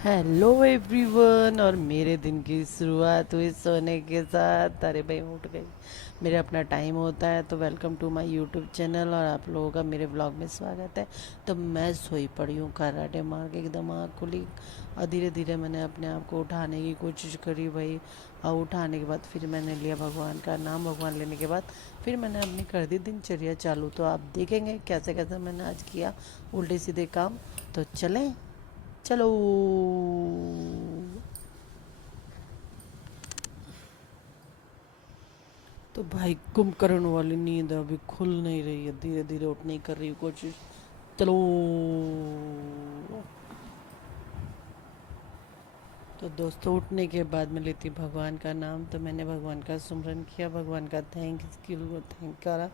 Hello everyone. और मेरे दिन की शुरुआत हुई सोने के साथ। अरे भाई उठ गई, मेरा अपना टाइम होता है। तो welcome to my YouTube channel और आप लोगों का मेरे ब्लॉग में स्वागत है। तो मैं सोई पड़ी हूँ, कराटे मार के एकदम आँख खुली और धीरे धीरे मैंने अपने आप को उठाने की कोशिश करी भाई। और उठाने के बाद फिर मैंने लिया भगवान का नाम। भगवान लेने के बाद फिर मैंने अपनी कर दी दिनचर्या चालू। तो आप देखेंगे कैसे कैसे मैंने आज किया उल्टे सीधे काम। तो चलें, चलो। तो भाई कुंभकर्ण वाली नींद अभी खुल नहीं रही है, धीरे धीरे उठने की कर रही हूँ कोशिश। चलो। तो दोस्तों उठने के बाद मैं लेती भगवान का नाम। तो मैंने भगवान का सुमरन किया, भगवान का थैंक करा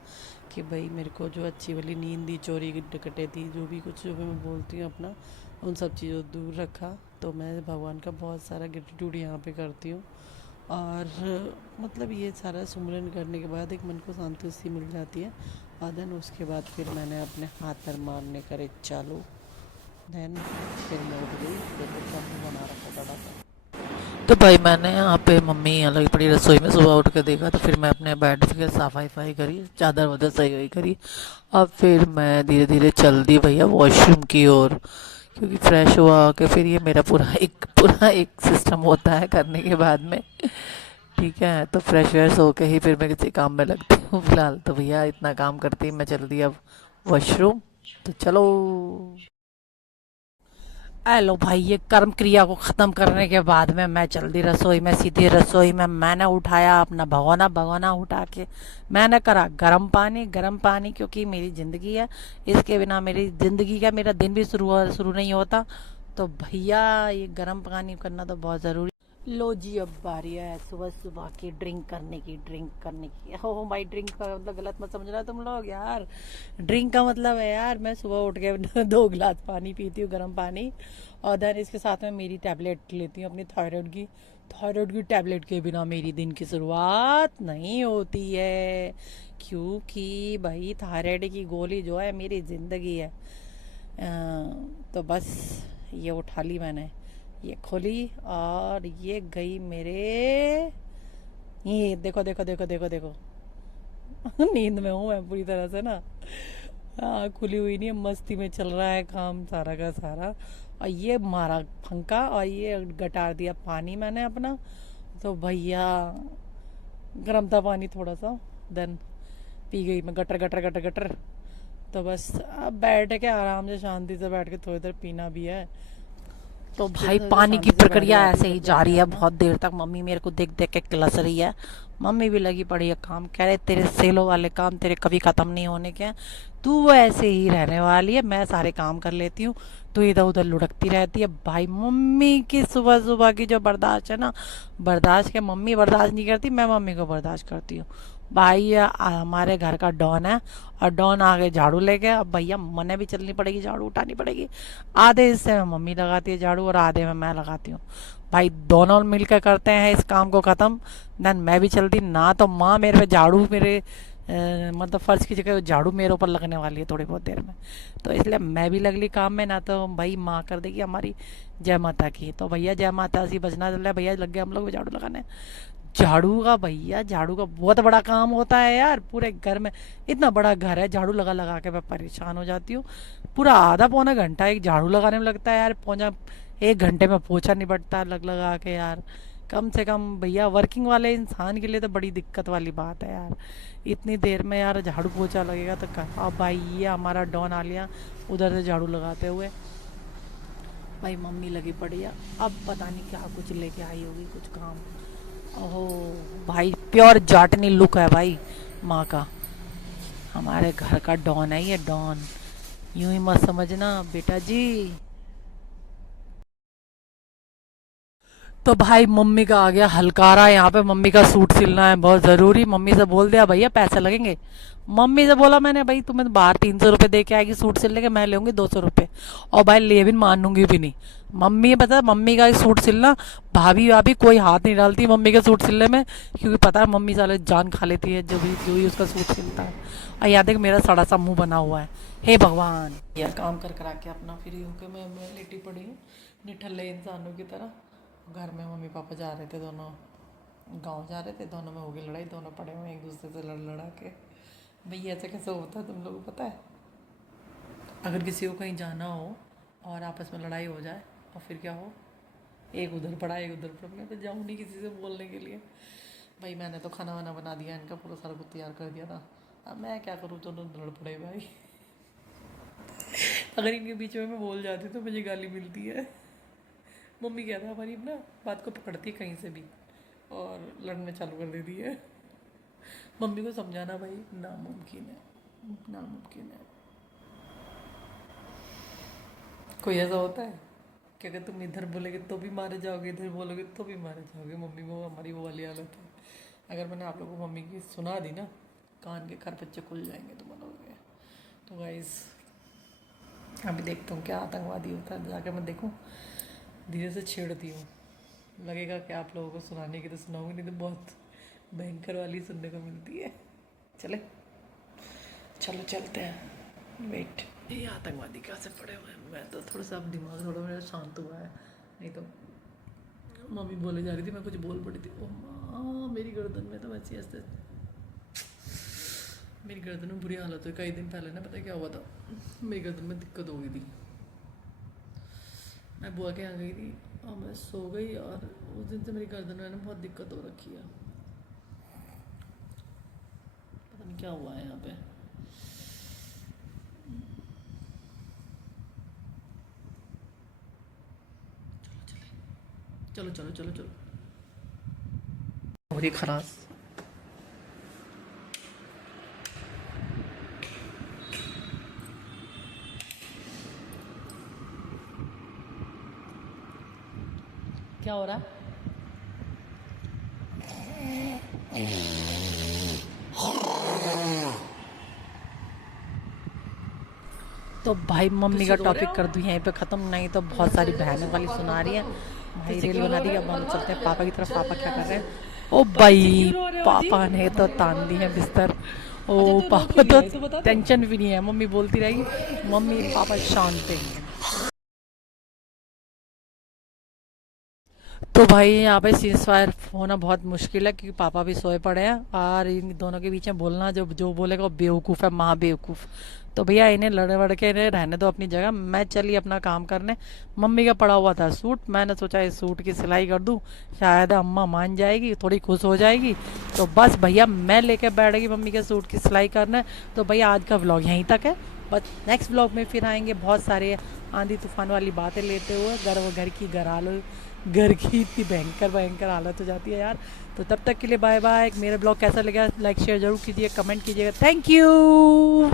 कि भाई मेरे को जो अच्छी वाली नींद दी, चोरी कटे दी, जो भी कुछ जो भी मैं बोलती हूँ अपना, उन सब चीज़ों दूर रखा। तो मैं भगवान का बहुत सारा ग्रेटिट्यूड यहाँ पे करती हूँ। और मतलब ये सारा सुमरन करने के बाद एक मन को शांति सी मिल जाती है। और देन उसके बाद फिर मैंने अपने हाथ पैर मारने करे चालू। देन फिर मैं उठ गई, देखो क्या बना रखा बड़ा सा। तो भाई मैंने यहाँ पे मम्मी यहाँ लगी पड़ी रसोई में, सुबह उठ के देखा तो फिर मैं अपने बेड की सफाई वफाई करी, चादर वादर सही वही करी। अब फिर मैं धीरे धीरे चल दी भैया वॉशरूम की ओर, क्योंकि फ्रेश हुआ के फिर ये मेरा पूरा एक सिस्टम होता है करने के बाद में। ठीक है, तो फ्रेश व्रेश होके ही फिर मैं किसी काम में लगती हूँ। फिलहाल तो भैया इतना काम करती मैं चल दी अब वॉशरूम। तो चलो। हेलो भाई, ये कर्म क्रिया को ख़त्म करने के बाद में मैं चल दी रसोई में। सीधी रसोई में मैंने उठाया अपना भगोना। भगोना उठा के मैंने करा गर्म पानी। गर्म पानी क्योंकि मेरी ज़िंदगी है, इसके बिना मेरी ज़िंदगी का मेरा दिन भी शुरू नहीं होता। तो भैया ये गर्म पानी करना तो बहुत ज़रूरी। लो जी, अब बारी है सुबह सुबह की ड्रिंक करने की। हो भाई, ड्रिंक का मतलब गलत मत समझना तुम लोग यार। ड्रिंक का मतलब है यार, मैं सुबह उठ के 2 गिलास पानी पीती हूँ, गर्म पानी। और देन इसके साथ में मेरी टैबलेट लेती हूँ अपनी थायराइड की। थायराइड की टैबलेट के बिना मेरी दिन की शुरुआत नहीं होती है, क्योंकि भाई थायराइड की गोली जो है मेरी ज़िंदगी है। तो बस ये उठा ली मैंने, ये खोली और ये गई मेरे। ये देखो देखो देखो देखो देखो। नींद में हूँ मैं पूरी तरह से ना। हाँ, खुली हुई नहीं है, मस्ती में चल रहा है काम सारा का सारा। और ये मारा फंका और ये गटार दिया पानी मैंने अपना। तो भैया गर्म था पानी थोड़ा सा। देन पी गई मैं गटर गटर गटर गटर। तो बस अब बैठ के आराम से शांति से बैठ के थोड़ी देर पीना भी है। तो भाई जितना जो पानी की शांति से बैठ के प्रक्रिया बात ही ऐसे ही करते जारी अपने है, आप में। बहुत देर तक मम्मी मेरे को देख देख के किलस रही है। मम्मी भी लगी पड़ी है काम, कह रहे तेरे सेलो वाले काम तेरे कभी खत्म नहीं होने के हैं, तू वो ऐसे ही रहने वाली है, मैं सारे काम कर लेती हूँ, तू इधर उधर लुढ़कती रहती है। भाई मम्मी की सुबह सुबह की जो बर्दाश्त है ना, बर्दाश्त के मम्मी बर्दाश्त नहीं करती, मैं मम्मी को बर्दाश्त करती हूँ। भाई ये हमारे घर का डॉन है और डॉन आगे झाड़ू लेके, अब भैया मने भी चलनी पड़ेगी, झाड़ू उठानी पड़ेगी। आधे हिस्से में मम्मी लगाती है झाड़ू और आधे में मैं लगाती हूँ। भाई दोनों मिलकर करते हैं इस काम को ख़त्म। देन मैं भी चलती ना, तो माँ मेरे पे झाड़ू मेरे मतलब फर्श की जगह झाड़ू मेरे ऊपर लगने वाली है थोड़ी बहुत देर में। तो इसलिए मैं भी लग ली काम में, ना तो भाई माँ कर देगी हमारी जय माता की। तो भैया जय माता सी बजना चल रहा है, भैया लग गए हम लोग भी झाड़ू लगाने। झाड़ू का भैया, झाड़ू का बहुत बड़ा काम होता है यार पूरे घर में। इतना बड़ा घर है, झाड़ू लगा लगा के मैं परेशान हो जाती हूँ। पूरा आधा पौना घंटा एक झाड़ू लगाने में लगता है यार, पौना 1 घंटे में पोछा निपटता है लग लगा के यार। कम से कम भैया वर्किंग वाले इंसान के लिए तो बड़ी दिक्कत वाली बात है यार, इतनी देर में यार झाड़ू पोछा लगेगा तो अब भाई ये हमारा डॉन आ लिया उधर से झाड़ू लगाते हुए। भाई मम्मी लगी पड़ी है, अब पता नहीं क्या कुछ लेके आई होगी कुछ काम। ओहो भाई, प्योर जाटनी लुक है भाई माँ का। हमारे घर का डॉन है ये, डॉन। यूं ही मत समझना बेटा जी। तो भाई मम्मी का आ गया हलकारा, यहाँ पे मम्मी का सूट सिलना है बहुत ज़रूरी। मम्मी से बोल दिया भैया पैसे लगेंगे। मम्मी से बोला मैंने भाई तुम्हें बाहर 300 रुपये दे के आएगी सूट सिलने के, मैं लेंगी 200 रुपये। और भाई ले भी मानूंगी भी नहीं। मम्मी पता है, मम्मी का सूट सिलना, भाभी भाभी कोई हाथ नहीं डालती मम्मी के सूट सिलने में, क्योंकि पता है मम्मी साले जान खा लेती है जो भी उसका सूट सिलता है। और याद है कि मेरा सड़ा सा मुंह बना हुआ है। हे भगवान, यह काम कर करा के अपना फ्री होके मैं लेटी पड़ी हूँ। निठल्ले इंसानों की तरह। घर में मम्मी पापा जा रहे थे, दोनों गांव जा रहे थे, दोनों में हो गई लड़ाई, दोनों पड़े हुए एक दूसरे से लड़ लड़ा के। भैया ऐसे कैसे होता है तुम लोगों को पता है? अगर किसी को कहीं जाना हो और आपस में लड़ाई हो जाए और फिर क्या हो, एक उधर पड़ा एक उधर पड़ा, मैं तो जाऊँ नहीं किसी से बोलने के लिए। भाई मैंने तो खाना वाना बना दिया, इनका पूरा सारा कुछ तैयार कर दिया था, अब मैं क्या करूँ, दोनों लड़ पड़े भाई। अगर इनके बीच में मैं बोल जाती तो मुझे गाली मिलती है। मम्मी क्या था हमारी ना बात को पकड़ती है कहीं से भी और लड़ने चालू कर देती है। मम्मी को समझाना भाई नामुमकिन है, नामुमकिन है। कोई ऐसा होता है कि अगर तुम इधर बोलोगे तो भी मारे जाओगे, इधर बोलोगे तो भी मारे जाओगे। मम्मी को हमारी वो वाली हालत है। अगर मैंने आप लोगों को मम्मी की सुना दी ना, कान के खरपच्चे खुल जाएंगे तुम लोगों के। तो गाइस अभी देखता हूँ क्या आतंकवादी होता है, जाकर मैं देखूँ, धीरे से छेड़ती हूँ। लगेगा कि आप लोगों को सुनाने की तो सुनाऊंगी, नहीं तो बहुत भयंकर वाली सुनने को मिलती है। चले चलो चलते हैं। वेट, ये आतंकवादी कैसे पड़े हुए हैं? मैं तो थोड़ा सा अब दिमाग थोड़ा मेरा शांत हुआ है, नहीं तो मम्मी बोले जा रही थी, मैं कुछ बोल पड़ी थी। ओ माँ, मेरी गर्दन में तो वैसे ऐसे, मेरी गर्दन में बुरी हालत हुई। कई दिन पहले ना पता है क्या हुआ था, मेरी गर्दन में दिक्कत हो गई थी। मैं बुआ के यहाँ गई थी और मैं सो गई और उस दिन से मेरी गर्दन में ना बहुत दिक्कत हो रखी है। पता नहीं क्या हुआ है यहाँ पे। चलो चलो चलो चलो, हो रही खराश। क्या हो रहा है? तो भाई मम्मी का टॉपिक कर दूँ यहीं पे ख़त्म, नहीं तो बहुत सारी बहनें वाली सुना रही हैं। भाई रील बना दी, अब हम चलते हैं पापा की तरफ। पापा क्या कर रहे हैं? ओ भाई पापा ने तो तान दी है बिस्तर। ओ पापा तो टेंशन भी नहीं है, मम्मी बोलती रहेगी, मम्मी पापा शांत है। तो भाई यहाँ पे सीज़फायर होना बहुत मुश्किल है क्योंकि पापा भी सोए पड़े हैं और इन दोनों के बीच में बोलना, जो जो बोलेगा वो बेवकूफ़ है, महा बेवकूफ़। तो भैया इन्हें लड़ वड़ के इन्हें रहने दो अपनी जगह, मैं चली अपना काम करने। मम्मी का पड़ा हुआ था सूट, मैंने सोचा इस सूट की सिलाई कर दूँ, शायद अम्मा मान जाएगी, थोड़ी खुश हो जाएगी। तो बस भैया मैं लेके बैठ गई मम्मी के सूट की सिलाई करने। तो भैया आज का व्लॉग यहीं तक है, बस नेक्स्ट व्लॉग में फिर आएंगे बहुत सारे आंधी तूफान वाली बातें लेते हुए। घर की घर की इतनी भयंकर भयंकर हालत हो जाती है यार। तो तब तक के लिए बाय बाय। मेरा ब्लॉग कैसा लगा लाइक शेयर जरूर कीजिए, कमेंट कीजिएगा। Thank you.